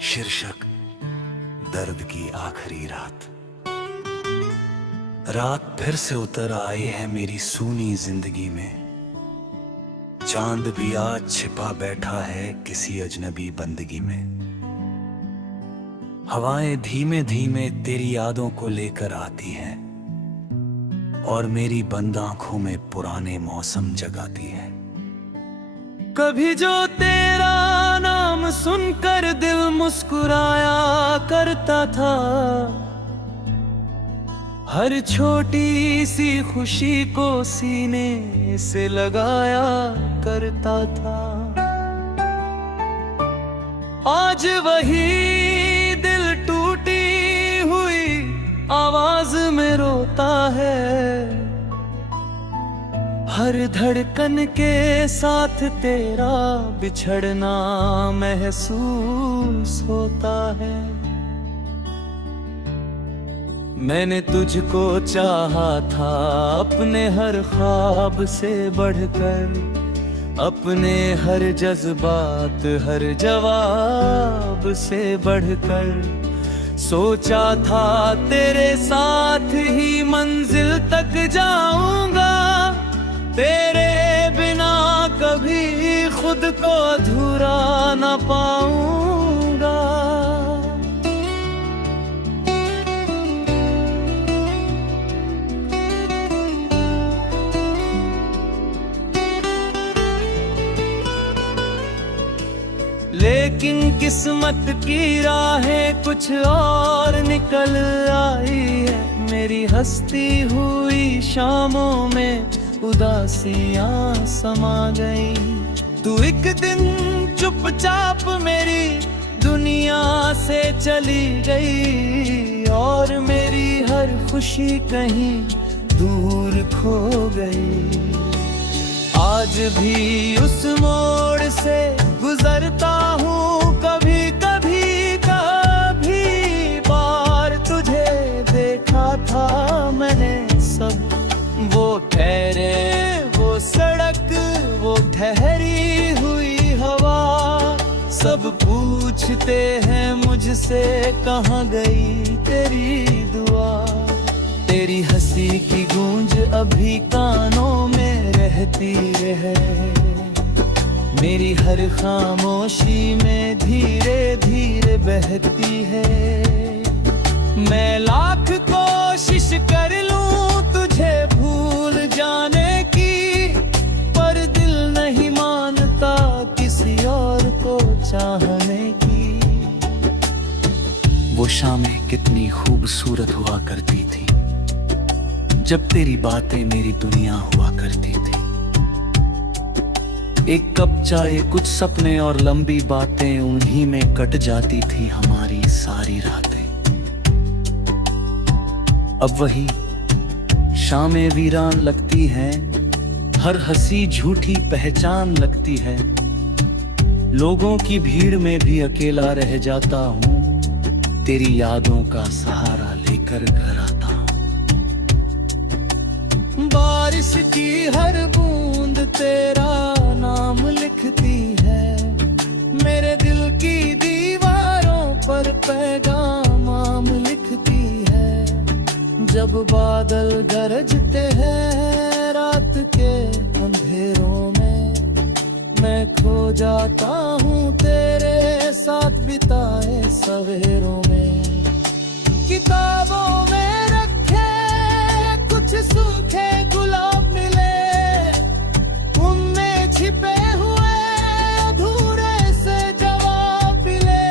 शीर्षक दर्द की आखिरी रात। रात फिर से उतर आई है मेरी सूनी जिंदगी में। चांद भी आज छिपा बैठा है किसी अजनबी बंदगी में। हवाएं धीमे धीमे तेरी यादों को लेकर आती हैं और मेरी बंद आंखों में पुराने मौसम जगाती है। कभी जो तेरा नाम सुनकर दिल मुस्कुराया करता था, हर छोटी सी खुशी को सीने से लगाया करता था। आज वही दिल टूटी हुई आवाज में रोता है। हर धड़कन के साथ तेरा बिछड़ना महसूस होता है। मैंने तुझको चाहा था अपने हर ख्वाब से बढ़कर, अपने हर जज्बात हर जवाब से बढ़कर। सोचा था तेरे साथ ही मंजिल तक जाऊंगा, तेरे बिना कभी खुद को अधूरा न पाऊंगा। लेकिन किस्मत की राहें कुछ और निकल आई है। मेरी हंसती हुई शामों में उदासियां समा गई। तू एक दिन चुपचाप मेरी दुनिया से चली गई और मेरी हर खुशी कहीं दूर खो गई। आज भी उस मोड़ से गुजरता हूँ कभी कभी बार तुझे देखा था मैंने। सब वो ठहरे वो सड़क वो ठहरी हुई हवा, सब पूछते हैं मुझसे कहाँ गई तेरी दुआ। तेरी हंसी की गूंज अभी कानों में रहती है, मेरी हर खामोशी में धीरे धीरे बहती है। मैं लाख कोशिश कर लूं तुझे भूल जाने की, पर दिल नहीं मानता किसी और को चाहने की। वो शामें कितनी खूबसूरत हुआ करती थी जब तेरी बातें मेरी दुनिया हुआ करती थी। एक कप चाय कुछ सपने और लंबी बातें, उन्हीं में कट जाती थी हमारी सारी रातें। अब वही शामें वीरान लगती हैं, हर हंसी झूठी पहचान लगती है। लोगों की भीड़ में भी अकेला रह जाता हूँ, तेरी यादों का सहारा लेकर घर आता हूँ। बारिश की हर बूंद तेरा नाम लिखती है, मेरे दिल की दीवारों पर पैगाम लिखती है। जब बादल गरजते हैं रात के अंधेरों में, मैं खो जाता हूँ तेरे साथ बिताए सवेरों में। किताबों में रखे कुछ सूखे गुलाब मिले, उनमें छिपे हुए अधूरे से जवाब मिले।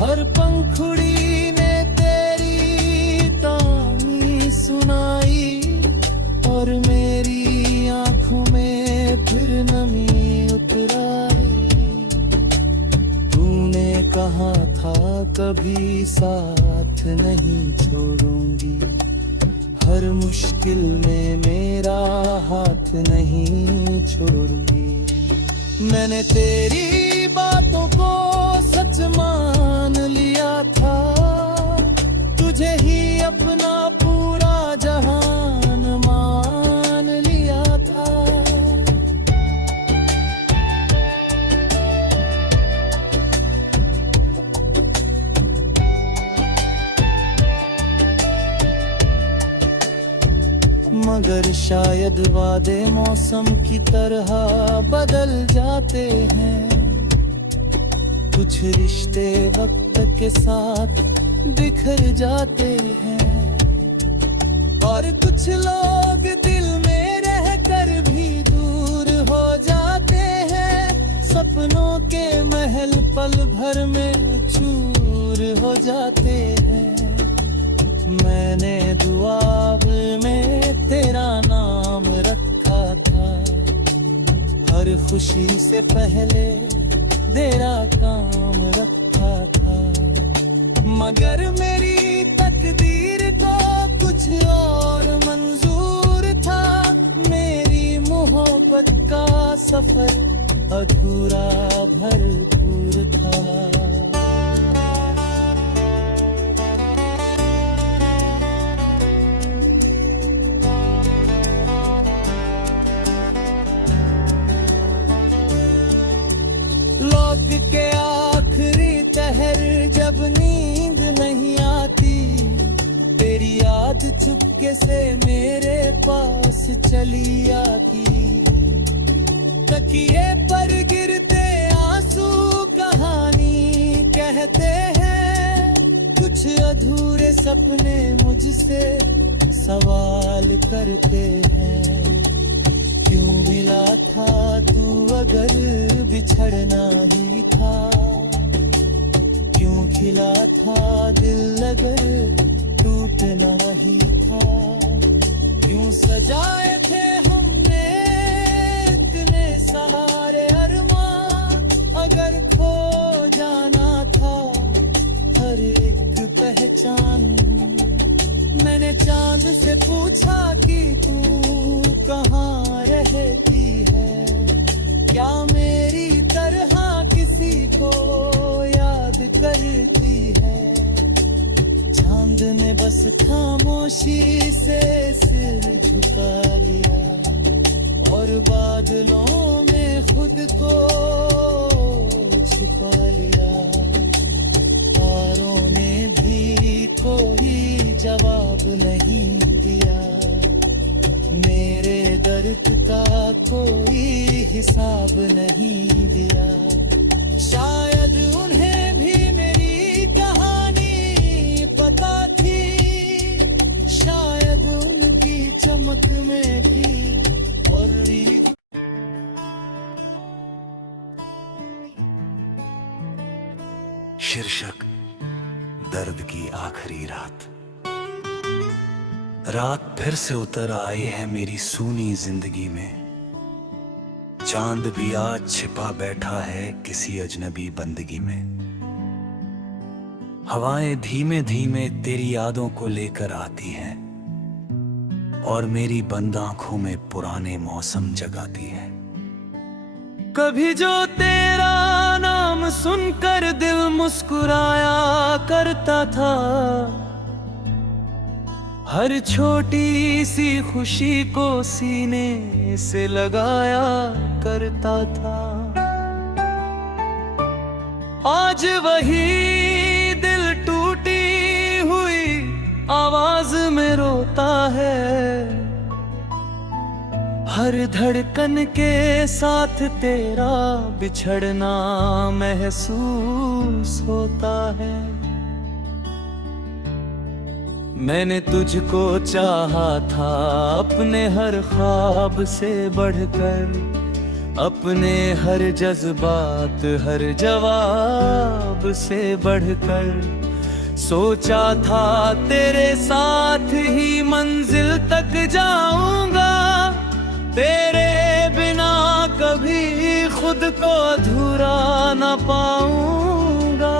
हर पंखुड़ी ने तेरी तानी सुनाई और मेरी आंखों में फिर नमी उतर आई। तूने कहा था कभी साथ नहीं छोड़ूंगी, हर मुश्किल में मेरा हाथ नहीं छोड़ूंगी। मैंने तेरी बातों को सच मान लिया था, तुझे ही अपना पूरा जहान मान लिया था। शायद वादे मौसम की तरह बदल जाते हैं। कुछ रिश्ते वक्त के साथ बिखर जाते हैं, और कुछ लोग दिल में रहकर भी दूर हो जाते हैं। सपनों के महल पल भर में चूर हो जाते हैं। मैंने दुआब में तेरा नाम रखा था, हर खुशी से पहले तेरा काम रखा था। मगर मेरी तकदीर को कुछ और मंजूर था। मेरी मोहब्बत का सफर अधूरा भरपूर था। लौट के आखिरी तहर जब नींद नहीं आती, तेरी याद चुपके से मेरे पास चली आती। तकिए पर गिरते आंसू कहानी कहते हैं। कुछ अधूरे सपने मुझसे सवाल करते हैं। क्यों मिला था तू अगर बिछड़ना ही था? क्यों खिला था दिल अगर टूटना ही था? क्यों सजाए थे हमने इतने सारे अरमान, अगर खो जाना था हर एक पहचान। मैंने चांद से पूछा कि तू कहाँ रहती है, क्या मेरी तरह किसी को याद करती है? चांद ने बस खामोशी से सिर झुका लिया, और बादलों में खुद को छुपा लिया। तारों ने भी कोई जवाब नहीं दिया, मेरे दर्द का कोई हिसाब नहीं दिया। शायद उन्हें भी मेरी कहानी पता थी, शायद उनकी चमक में भी और शीर्षक दर्द की आखिरी रात। रात फिर से उतर आई है मेरी सूनी जिंदगी में। चांद भी आज छिपा बैठा है किसी अजनबी बंदगी में। हवाएं धीमे धीमे तेरी यादों को लेकर आती हैं, और मेरी बंद आंखों में पुराने मौसम जगाती है। कभी जो तेरा नाम सुनकर दिल मुस्कुराया करता था, हर छोटी सी खुशी को सीने से लगाया करता था। आज वही दिल टूटी हुई आवाज में रोता है। हर धड़कन के साथ तेरा बिछड़ना महसूस होता है। मैंने तुझको चाहा था अपने हर ख्वाब से बढ़कर, अपने हर जज्बात हर जवाब से बढ़कर। सोचा था तेरे साथ ही मंजिल तक जाऊंगा, तेरे बिना कभी खुद को अधूरा न पाऊंगा।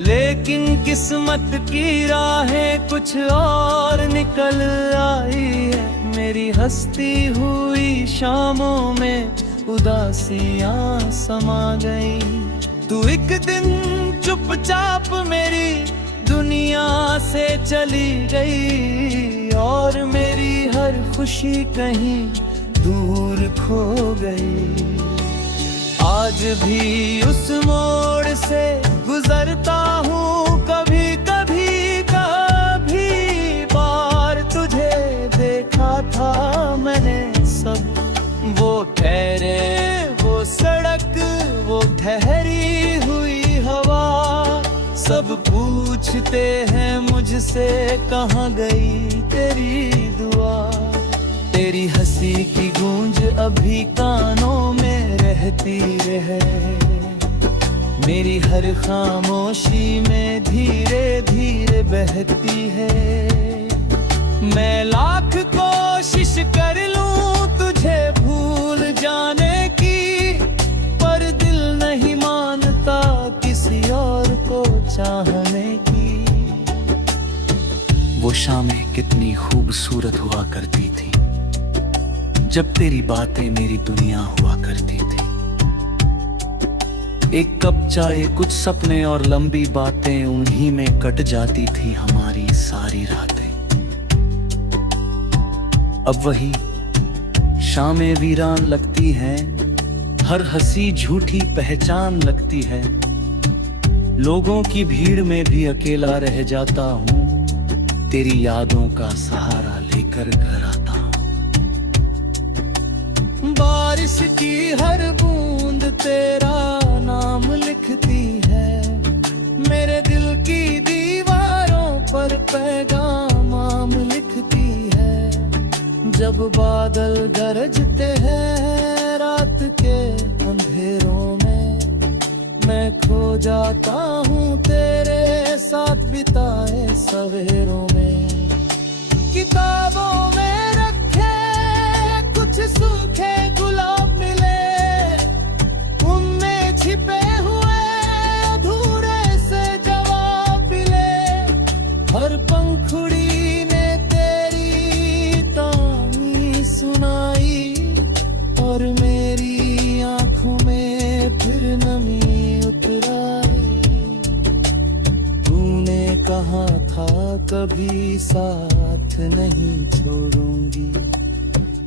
लेकिन किस्मत की राहें कुछ और निकल आई है। मेरी हंसती हुई शामों में उदासियां समा गई। तू एक दिन चुपचाप मेरी दुनिया से चली गई, और मेरी हर खुशी कहीं दूर खो गई। आज भी उस मोड़ से गुजरता हूँ कभी कभी, कभी बार तुझे देखा था मैंने। सब वो ठहरे, वो सड़क, वो ठहरी हुई हवा, सब पूछते हैं मुझसे कहाँ गई तेरी दुआ। तेरी हंसी की गूंज अभी कानों में रहती रहे, मेरी हर खामोशी में धीरे धीरे बहती है। मैं लाख कोशिश कर लूं तुझे भूल जाने की, पर दिल नहीं मानता किसी और को चाहने की। वो शामें कितनी खूबसूरत हुआ करती थी, जब तेरी बातें मेरी दुनिया हुआ करती थी। एक कप चाय, कुछ सपने और लंबी बातें, उन्हीं में कट जाती थी हमारी सारी रातें। अब वही शामें वीरान लगती हैं, हर हंसी झूठी पहचान लगती है। लोगों की भीड़ में भी अकेला रह जाता हूँ, तेरी यादों का सहारा लेकर घर आता हूँ। बारिश की हर बूंद तेरा नाम लिखती है, मेरे दिल की दीवारों पर पैगाम लिखती है। जब बादल गरजते हैं रात के अंधेरों में, मैं खो जाता हूँ तेरे साथ बिताए सवेरों में। किताबों में रखे कुछ सूखे गुलाब मिले, उनमें छिपे हुए अधूरे से जवाब मिले। हर पंखुड़ी ने तेरी तानी सुनाई, और मेरी आंखों में फिर नमी उतर आई। तूने कहा था कभी साथ नहीं छोड़ूंगी,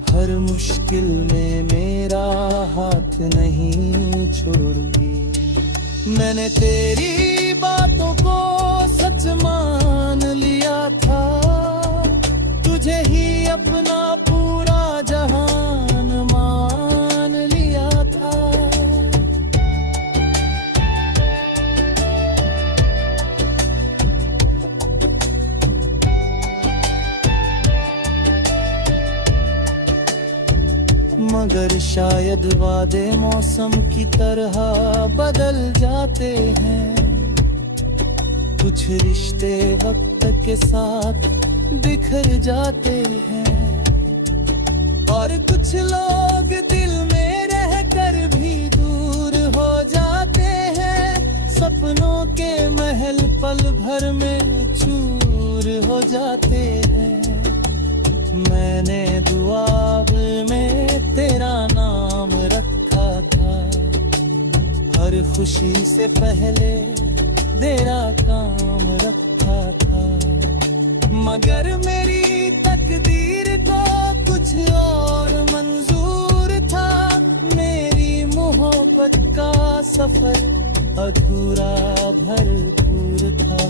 हर मुश्किल में मेरा हाथ नहीं छोड़ूंगी। मैंने तेरी बातों को सच मान लिया था, तुझे ही अपना पूरा जहान मान लिया था। मगर शायद वादे मौसम की तरह बदल जाते हैं, कुछ रिश्ते वक्त के साथ बिखर जाते हैं, और कुछ लोग दिल में रहकर भी दूर हो जाते हैं। सपनों के महल पल भर में चूर हो जाते हैं। मैंने दुआब में तेरा नाम रखा था, हर खुशी से पहले तेरा काम रखा था। मगर मेरी तकदीर को कुछ और मंजूर था, मेरी मोहब्बत का सफर अधूरा भरपूर था।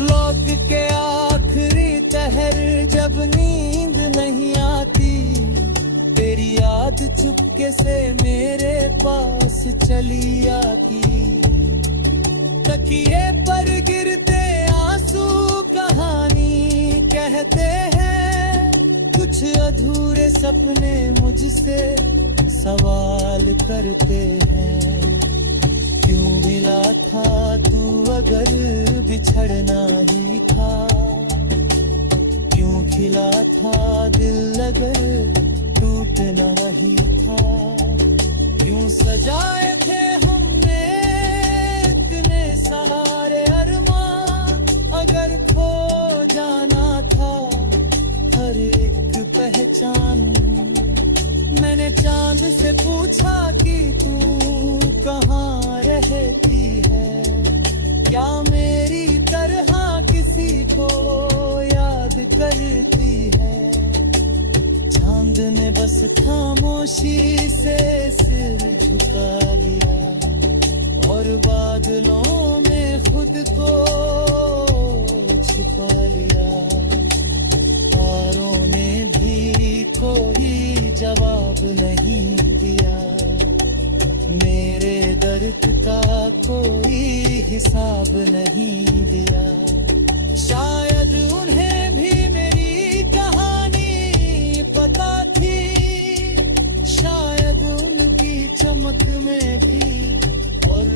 लोग के आखिरी तहर जब नींद नहीं आती, तेरी याद चुपके से मेरे पास चली आती। तकिए पर गिरते आंसू कहानी कहते हैं, कुछ अधूरे सपने मुझसे सवाल करते हैं। क्यों मिला था तू अगर बिछड़ना ही था, क्यों खिला था दिल अगर टूटना ही था। क्यों सजाए थे हमने इतने सारे अरमान, अगर खो जाना था हर एक पहचान। मैंने मैंने चांद से पूछा कि तू कहाँ रहती है, क्या मेरी तरह किसी को याद करती है। चांद ने बस खामोशी से सिर झुका लिया और बादलों में खुद को छुपा लिया। तारों ने भी कोई जवाब नहीं दिया, मेरे दर्द का कोई हिसाब नहीं दिया। शायद उन्हें भी मेरी कहानी पता थी, शायद उनकी चमक में भी और